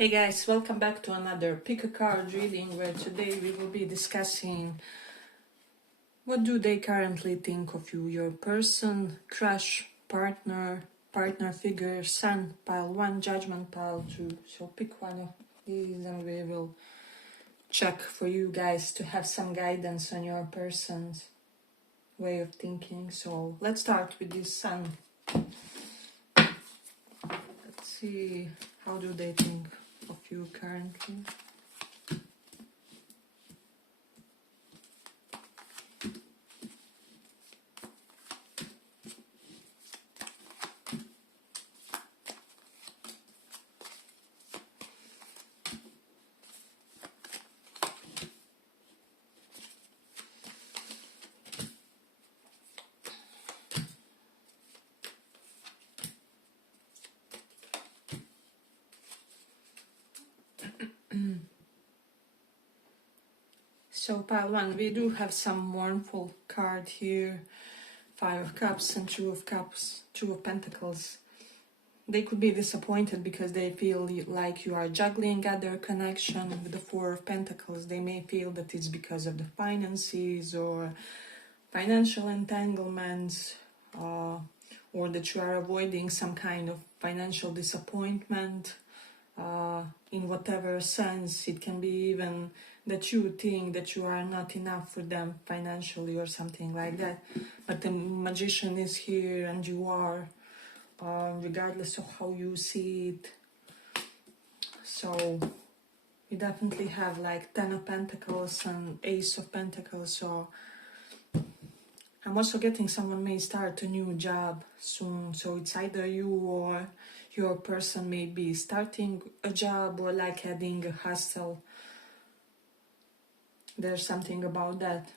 Hey guys, welcome back to another pick a card reading where today we will be discussing what do they currently think of you, your person, crush, partner figure, sun, pile 1, judgment, pile 2. So pick one of these and we will check for you guys to have some guidance on your person's way of thinking. So let's start with this sun. Let's see, how do they think of you currently? So pile 1, we do have some mournful card here. 5 of Cups and 2 of Cups, 2 of Pentacles. They could be disappointed because they feel like you are juggling other connection with the 4 of Pentacles. They may feel that it's because of the finances or financial entanglements, or that you are avoiding some kind of financial disappointment. In whatever sense, it can be even that you think that you are not enough for them financially or something like that. But the Magician is here and you are, regardless of how you see it. So you definitely have like 10 of Pentacles and Ace of Pentacles. So I'm also getting someone may start a new job soon. So it's either you or your person may be starting a job or like having a hustle. There's something about that.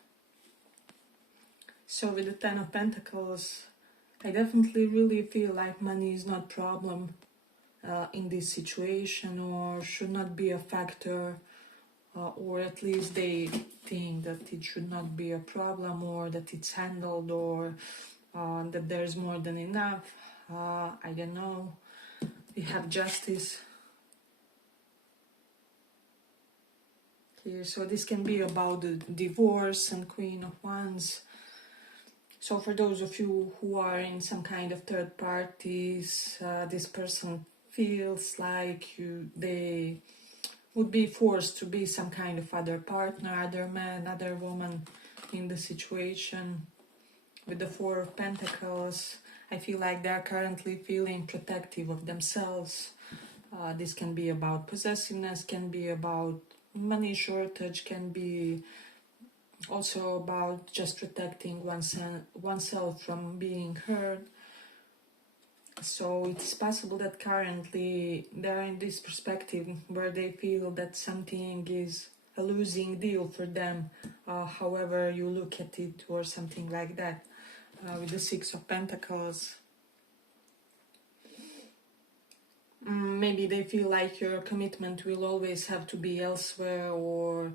So with the 10 of Pentacles, I definitely really feel like money is not a problem in this situation, or should not be a factor, or at least they think that it should not be a problem, or that it's handled, or that there's more than enough. I don't know. We have Justice here. So this can be about the divorce and Queen of Wands. So for those of you who are in some kind of third parties, this person feels like they would be forced to be some kind of other partner, other man, other woman in the situation. With the 4 of Pentacles, I feel like they are currently feeling protective of themselves. This can be about possessiveness, can be about money shortage, can be also about just protecting oneself from being hurt. So it's possible that currently they're in this perspective where they feel that something is a losing deal for them, however you look at it, or something like that. With the 6 of Pentacles, maybe they feel like your commitment will always have to be elsewhere, or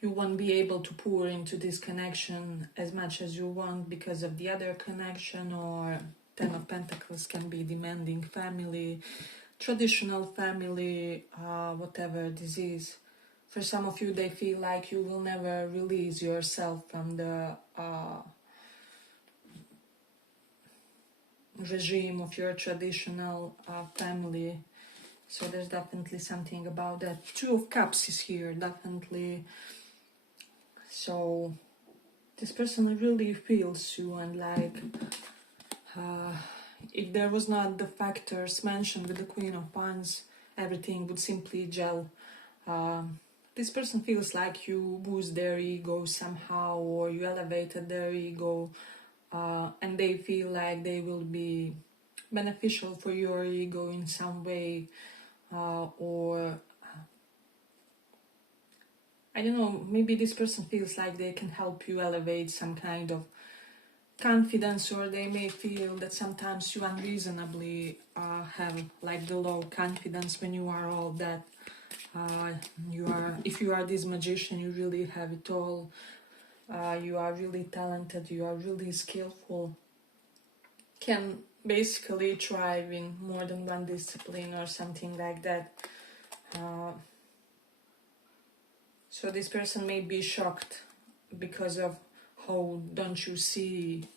you won't be able to pour into this connection as much as you want because of the other connection. Or 10 of Pentacles can be demanding family, traditional family, whatever this is. For some of you, they feel like you will never release yourself from the regime of your traditional family. So there's definitely something about that. 2 of Cups is here, definitely. So this person really feels you, and like if there was not the factors mentioned with the Queen of Wands, everything would simply gel. This person feels like you boost their ego somehow, or you elevated their ego, and they feel like they will be beneficial for your ego in some way, or I don't know, maybe this person feels like they can help you elevate some kind of confidence, or they may feel that sometimes you unreasonably have like the low confidence when you are all that. If you are this magician, you really have it all. You are really talented, you are really skillful, can basically thrive in more than one discipline or something like that. So this person may be shocked because of how don't you see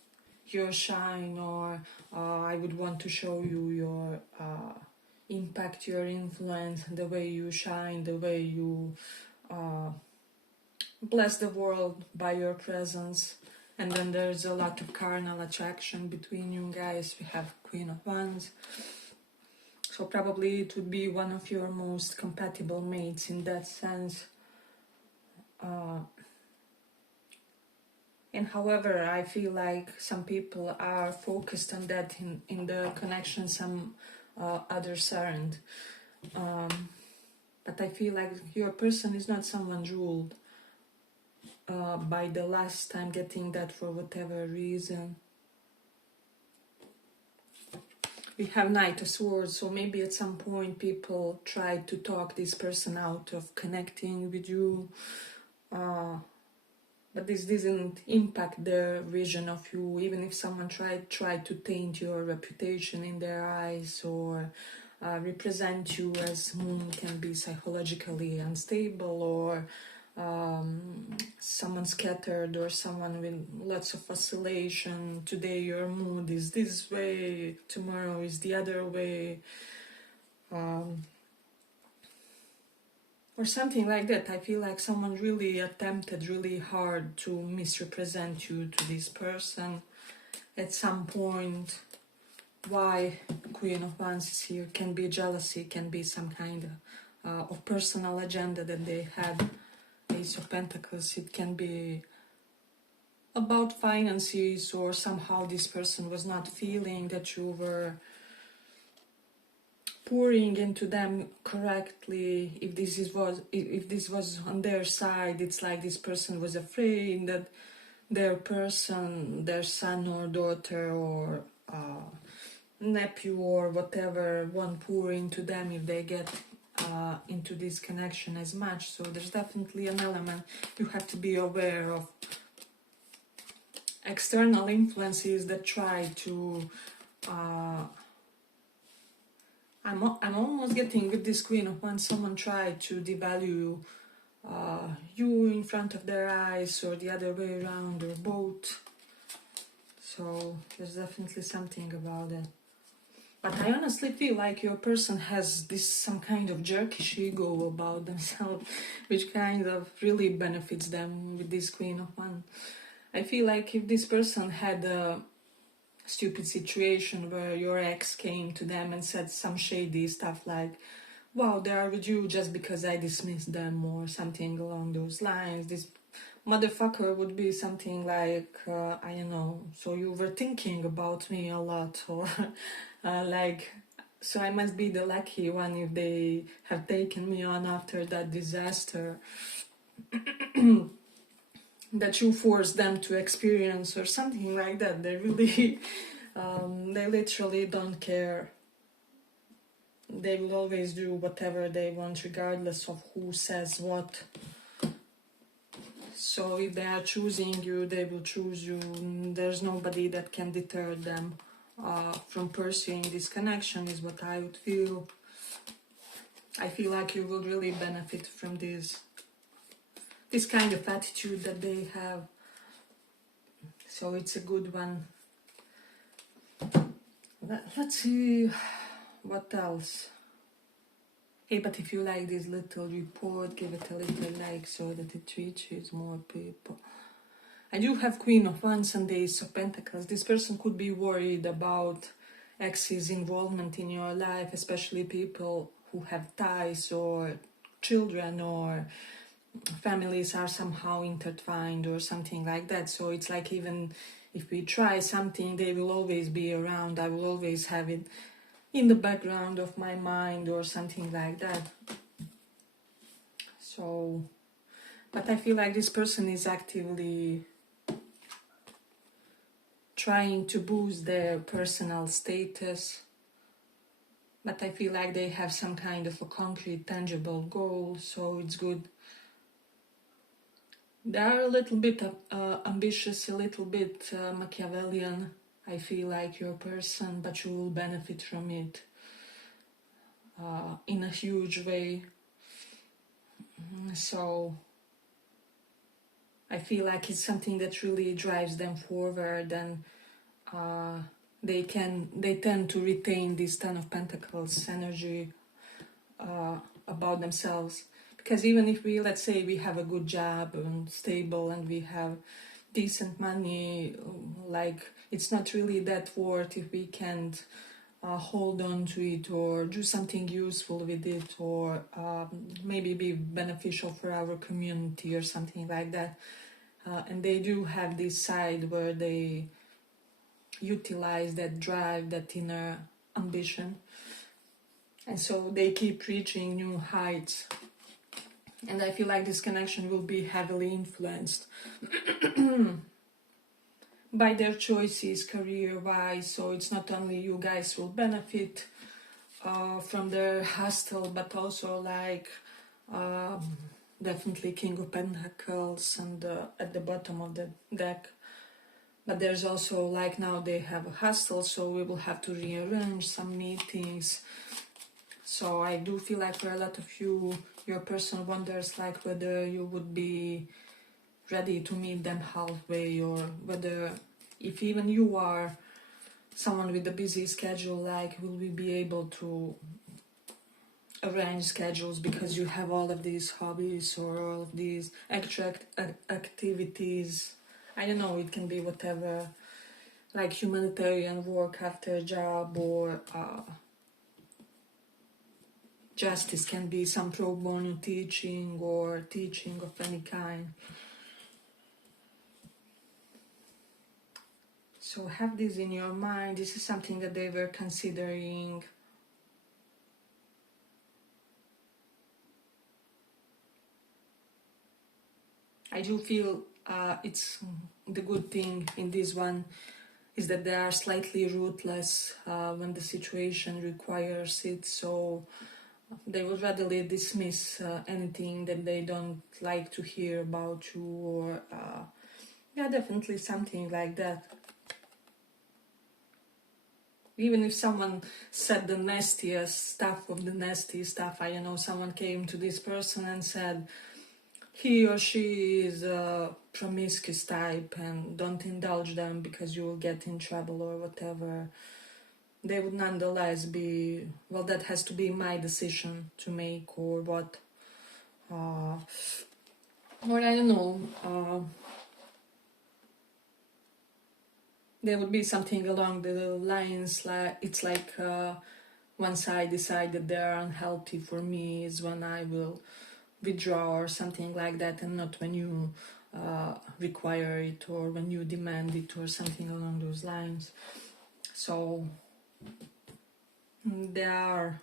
your shine, or I would want to show you your impact, your influence, the way you shine, the way you bless the world by your presence. And then there's a lot of carnal attraction between you guys. We have Queen of Wands. So probably it would be one of your most compatible mates in that sense. And however, I feel like some people are focused on that in the connection, some others aren't. But I feel like your person is not someone ruled by the last time getting that for whatever reason. We have Knight of Swords, so maybe at some point people tried to talk this person out of connecting with you, but this didn't impact their vision of you, even if someone tried to taint your reputation in their eyes, or represent you as moon can be psychologically unstable, or someone scattered, or someone with lots of oscillation. Today your mood is this way, tomorrow is the other way, or something like that. I feel like someone really attempted really hard to misrepresent you to this person at some point. Why Queen of Wands is here? Can be jealousy, can be some kind of personal agenda that they had. Ace of Pentacles, it can be about finances, or somehow this person was not feeling that you were pouring into them correctly. If this was on their side, it's like this person was afraid that their person, their son or daughter or nephew or whatever, won't pour into them if they get into this connection as much. So there's definitely an element you have to be aware of. External influences that try to I'm almost getting with this Queen of Wands, someone tried to devalue you in front of their eyes, or the other way around, or both. So there's definitely something about it. But I honestly feel like your person has some kind of jerkish ego about themselves, which kind of really benefits them with this Queen of Wands. I feel like if this person had a stupid situation where your ex came to them and said some shady stuff like, wow, they are with you just because I dismissed them, or something along those lines, this motherfucker would be something like, I don't know, so you were thinking about me a lot, or like, so I must be the lucky one if they have taken me on after that disaster that you forced them to experience, or something like that. They really, they literally don't care. They will always do whatever they want, regardless of who says what. So if they are choosing you, they will choose you. There's nobody that can deter them from pursuing this connection, is what I would feel. I feel like you will really benefit from this kind of attitude that they have. So it's a good one. Let's see what else. Hey, but if you like this little report, give it a little like so that it reaches more people. I do have Queen of Wands and Ace of Pentacles. This person could be worried about ex's involvement in your life, especially people who have ties, or children, or families are somehow intertwined, or something like that. So it's like, even if we try something, they will always be around. I will always have it in the background of my mind, or something like that. So, but I feel like this person is actively trying to boost their personal status, but I feel like they have some kind of a concrete, tangible goal, so it's good. They are a little bit ambitious, a little bit Machiavellian, I feel like, your person, but you will benefit from it in a huge way. So I feel like it's something that really drives them forward, and they tend to retain this Ten of Pentacles energy about themselves. Because even if we, let's say we have a good job and stable and we have decent money, like it's not really that worth if we can't hold on to it or do something useful with it, or maybe be beneficial for our community or something like that. And they do have this side where they utilize that drive, that inner ambition, and so they keep reaching new heights. And I feel like this connection will be heavily influenced by their choices career-wise. So it's not only you guys will benefit from their hustle, but also like definitely King of Pentacles and at the bottom of the deck. But there's also, like, now they have a hustle, so we will have to rearrange some meetings. So I do feel like for a lot of you, your person wonders like whether you would be ready to meet them halfway, or whether, if even you are someone with a busy schedule, like will we be able to arrange schedules because you have all of these hobbies or all of these extra activities. I don't know, it can be whatever, like humanitarian work after a job, or justice can be some pro bono teaching or teaching of any kind. So have this in your mind. This is something that they were considering. I do feel it's the good thing in this one is that they are slightly ruthless when the situation requires it. So they would readily dismiss anything that they don't like to hear about you, or yeah, definitely something like that. Even if someone said the nastiest stuff of the nasty stuff, I don't know, someone came to this person and said he or she is a promiscuous type and don't indulge them because you will get in trouble or whatever, they would nonetheless be, well, that has to be my decision to make, or what, or I don't know, there would be something along the lines like, it's like once I decide that they're unhealthy for me is when I will withdraw, or something like that, and not when you require it or when you demand it, or something along those lines. So they are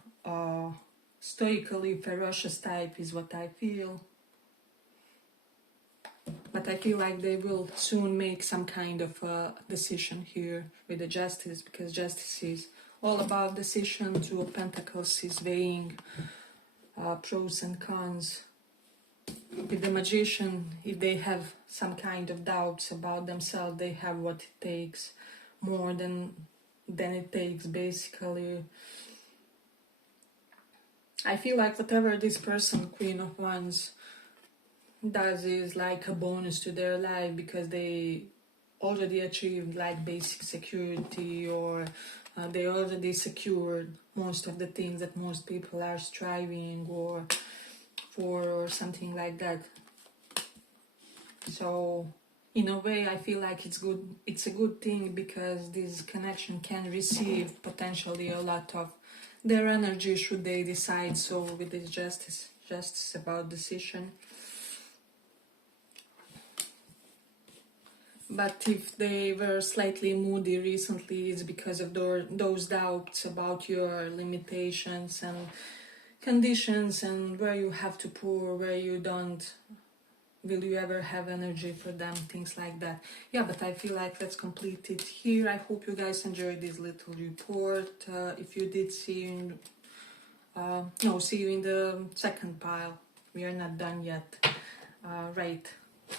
stoically ferocious type is what I feel. But I feel like they will soon make some kind of decision here with the Justice, because Justice is all about decision. Two of Pentacles is weighing pros and cons. With the Magician, if they have some kind of doubts about themselves, they have what it takes, more than it takes, basically. I feel like whatever this person, Queen of Wands, does is like a bonus to their life, because they already achieved like basic security, or they already secured most of the things that most people are striving or for, or something like that. So in a way I feel like it's good, it's a good thing, because this connection can receive potentially a lot of their energy should they decide so, with this justice about decision. But if they were slightly moody recently, it's because of those doubts about your limitations and conditions, and where you have to pour, where you don't. Will you ever have energy for them? Things like that. Yeah, but I feel like let's complete it here. I hope you guys enjoyed this little report. If you did, see you in, see you in the second pile. We are not done yet. Right.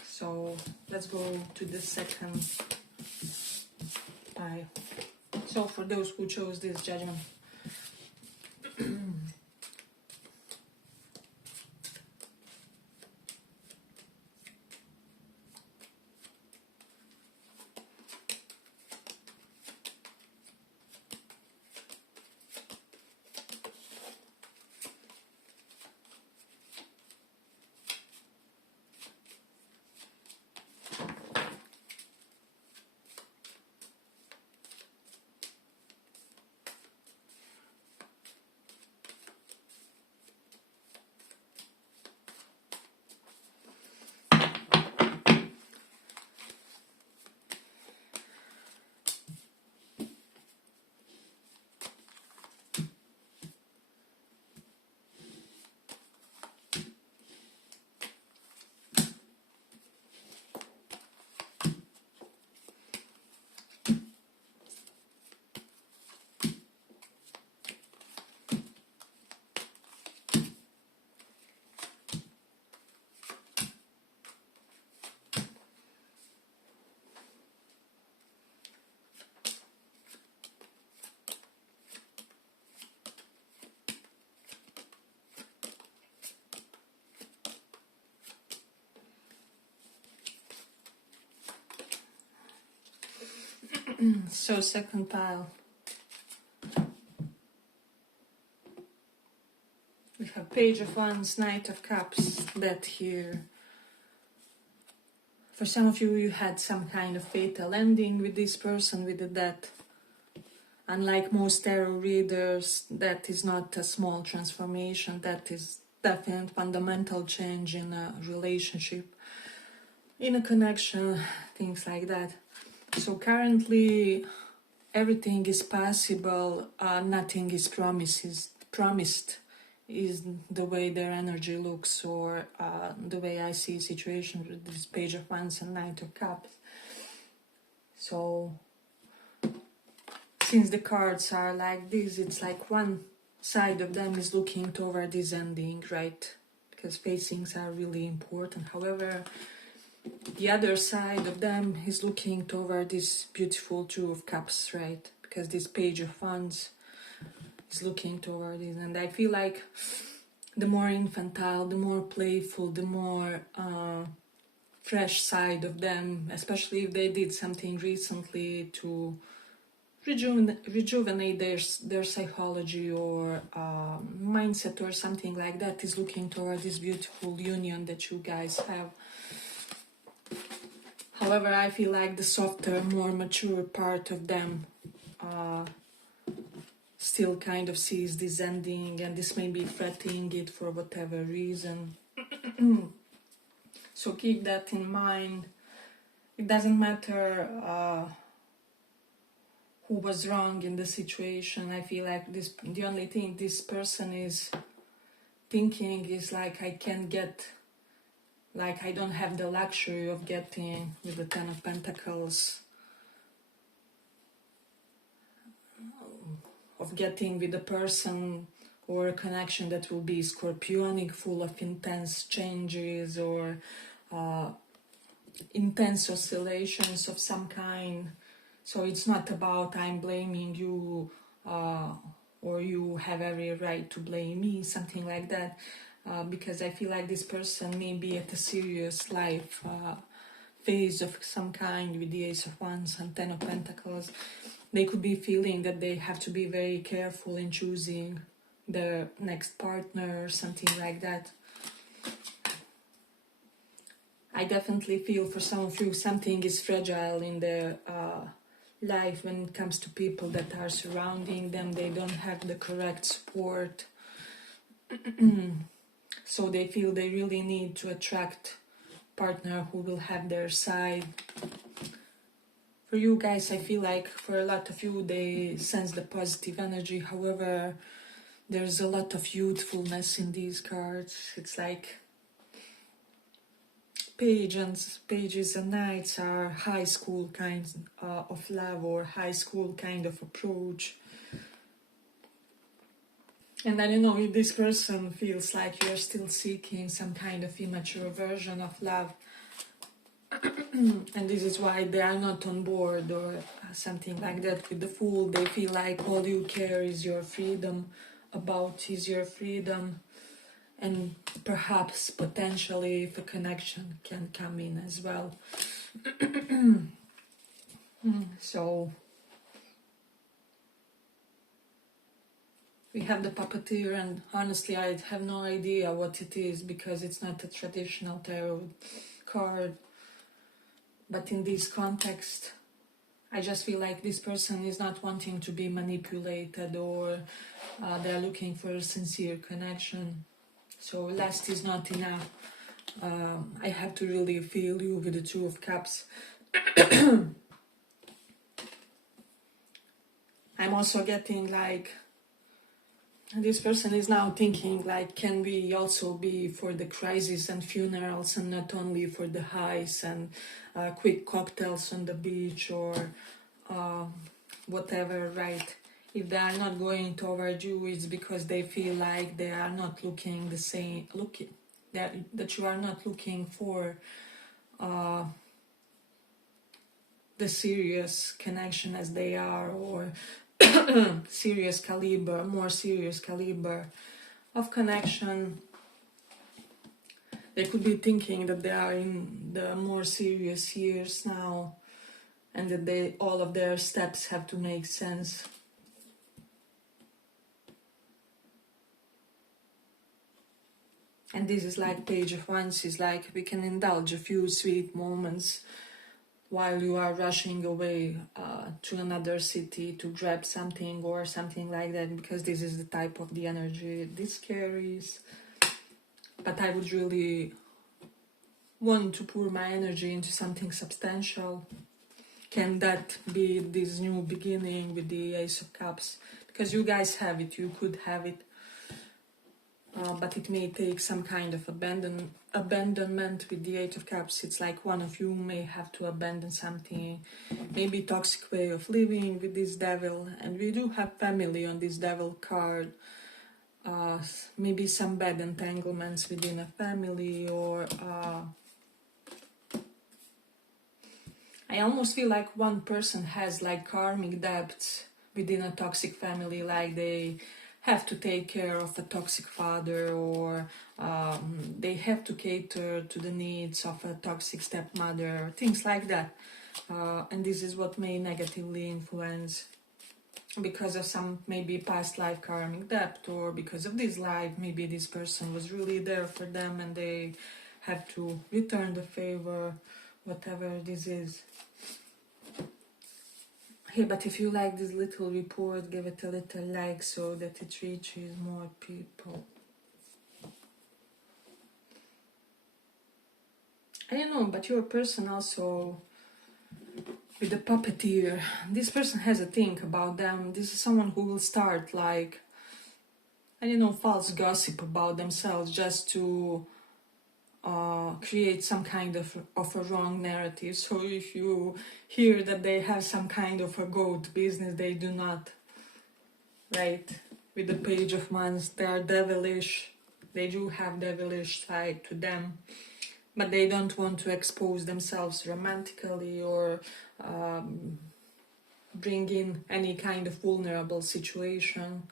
So let's go to the second pile. So for those who chose this judgment, So second pile. We have Page of Wands, Knight of Cups, Death here. For some of you, you had some kind of fatal ending with this person, with the death. Unlike most tarot readers, that is not a small transformation, that is definite fundamental change in a relationship, in a connection, things like that. So currently, everything is possible, nothing is promised is the way their energy looks, or the way I see situations with this Page of Wands and Knight of Cups. So since the cards are like this, it's like one side of them is looking toward this ending, right? Because facings are really important. However, the other side of them is looking toward this beautiful Two of Cups, right? Because this Page of Wands is looking toward it. And I feel like the more infantile, the more playful, the more fresh side of them, especially if they did something recently to rejuvenate their psychology or mindset or something like that, is looking toward this beautiful union that you guys have. However, I feel like the softer, more mature part of them still kind of sees this ending, and this may be threatening it for whatever reason. So keep that in mind. It doesn't matter who was wrong in the situation. I feel like the only thing this person is thinking is like, I can't get, like I don't have the luxury of getting with the Ten of Pentacles, of getting with a person or a connection that will be scorpionic, full of intense changes or intense oscillations of some kind. So it's not about I'm blaming you or you have every right to blame me, something like that. Because I feel like this person may be at a serious life phase of some kind with the Ace of Wands and Ten of Pentacles. They could be feeling that they have to be very careful in choosing their next partner or something like that. I definitely feel for some of you something is fragile in their life when it comes to people that are surrounding them. They don't have the correct support. So they feel they really need to attract a partner who will have their side. For you guys, I feel like for a lot of you, they sense the positive energy. However, there's a lot of youthfulness in these cards. It's like pages and knights are high school kinds of love or high school kind of approach. And I don't know if this person feels like you're still seeking some kind of immature version of love. And this is why they are not on board or something like that. With the Fool, they feel like all you care is your freedom, is your freedom. And perhaps, potentially, if a connection can come in as well. So, we have the Puppeteer, and honestly, I have no idea what it is, because it's not a traditional tarot card. But in this context, I just feel like this person is not wanting to be manipulated, or they're looking for a sincere connection. So lust is not enough. I have to really feel you with the Two of Cups. I'm also getting like, this person is now thinking like, can we also be for the crises and funerals and not only for the highs and quick cocktails on the beach or whatever, right? If they are not going toward you, it's because they feel like they are not looking the same, that you are not looking for the serious connection as they are, or more serious caliber of connection. They could be thinking that they are in the more serious years now, and that all of their steps have to make sense. And this is like Page of Wands, is like we can indulge a few sweet moments while you are rushing away to another city to grab something or something like that, because this is the type of the energy this carries. But I would really want to pour my energy into something substantial. Can that be this new beginning with the Ace of Cups? Because you guys have it, you could have it. But it may take some kind of abandonment with the Eight of Cups. It's like one of you may have to abandon something, maybe toxic way of living with this Devil. And we do have family on this Devil card. Maybe some bad entanglements within a family, or I almost feel like one person has like karmic debts within a toxic family, like they have to take care of a toxic father, or they have to cater to the needs of a toxic stepmother, things like that. And this is what may negatively influence, because of some maybe past life karmic debt, or because of this life, maybe this person was really there for them and they have to return the favor, whatever this is. Hey, but if you like this little report, give it a little like so that it reaches more people. I don't know, but your person also, with the puppeteer, this person has a thing about them. This is someone who will start like, I don't know, false gossip about themselves just to create some kind of a wrong narrative. So if you hear that they have some kind of a goat business, they do not, right? With the Page of Wands, they are devilish. They do have devilish side to them, but they don't want to expose themselves romantically or bring in any kind of vulnerable situation.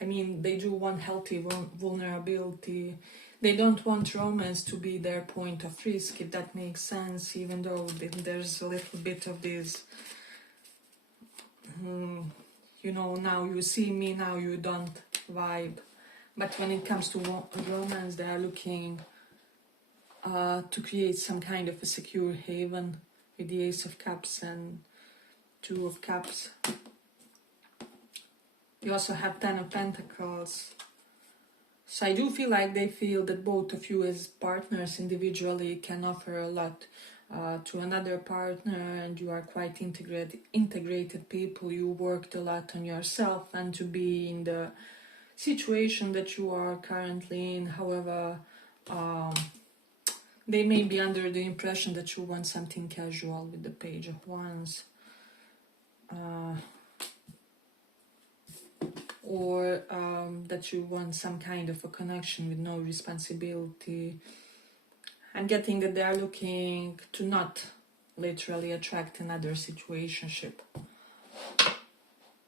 I mean, they do want healthy vulnerability. They don't want romance to be their point of risk, if that makes sense, even though there's a little bit of this, you know, now you see me, now you don't vibe. But when it comes to romance, they are looking to create some kind of a secure haven with the Ace of Cups and Two of Cups. You also have Ten of Pentacles. So I do feel like they feel that both of you as partners individually can offer a lot to another partner, and you are quite integrated people. You worked a lot on yourself, and to be in the situation that you are currently in. However, they may be under the impression that you want something casual with the Page of Wands. Or that you want some kind of a connection with no responsibility. I'm getting that they are looking to not literally attract another situationship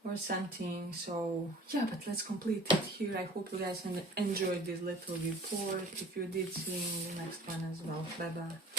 or something. So yeah, but let's complete it here. I hope you guys enjoyed this little report. If you did, see you in the next one as well. Bye bye.